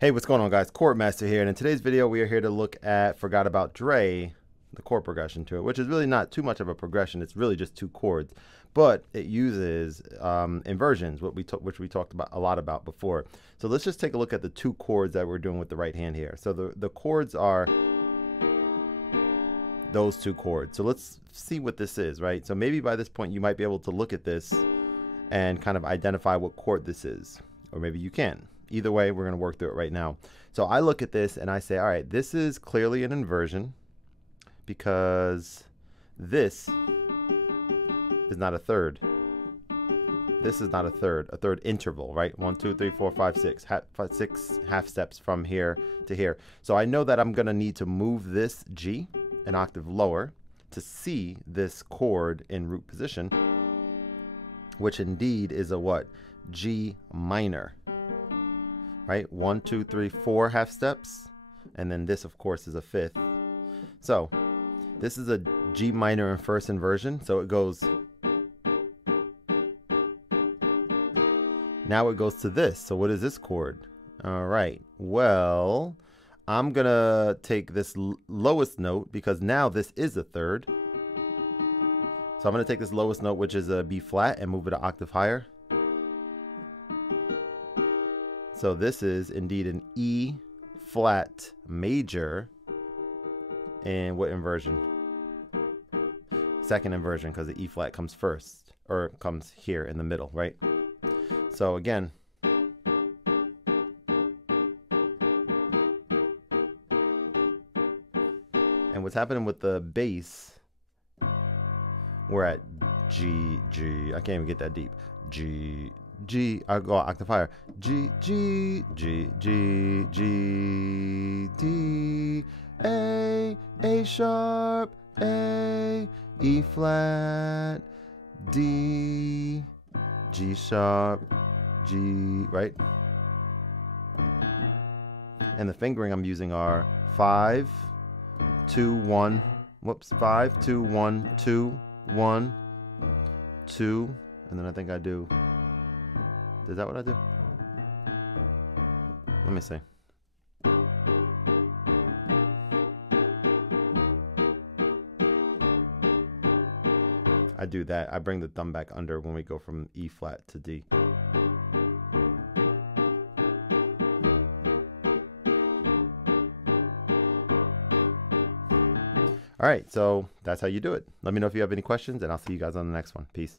Hey, what's going on, guys? Khord Master here, and in today's video we are here to look at Forgot About Dre, the chord progression to it, which is really not too much of a progression. It's really just two chords, but it uses inversions, which we talked about a lot about before. So let's just take a look at the two chords that we're doing with the right hand here. So the chords are those two chords. So let's see what this is, right? So maybe by this point you might be able to look at this and kind of identify what chord this is, or maybe you can. Either way, we're going to work through it right now. So I look at this and I say, all right, this is clearly an inversion because this is not a third. This is not a third interval, right? 1, 2, 3, 4, 5, 6, six half steps from here to here. So I know that I'm going to need to move this G an octave lower to see this chord in root position, which indeed is a what? G minor. Right? 1, 2, 3, 4 half steps. And then this, of course, is a fifth. So this is a G minor in first inversion. So it goes. Now it goes to this. So what is this chord? All right. Well, I'm going to take this lowest note because now this is a third. So I'm going to take this lowest note, which is a B flat, and move it an octave higher. So this is indeed an E flat major. And what inversion? Second inversion, because the E flat comes first, or comes here in the middle, right? So again, and what's happening with the bass, we're at G, G. I can't even get that deep. G, G, I go octave higher. G, G, G, G, G, D, A sharp, A, E flat, D, G sharp, G, right? And the fingering I'm using are 5, 2, 1, whoops, 5, 2, 1, 2, 1, 2, and then I think I do. Is that what I do? Let me see. I do that. I bring the thumb back under when we go from E flat to D. All right, so that's how you do it. Let me know if you have any questions, and I'll see you guys on the next one. Peace.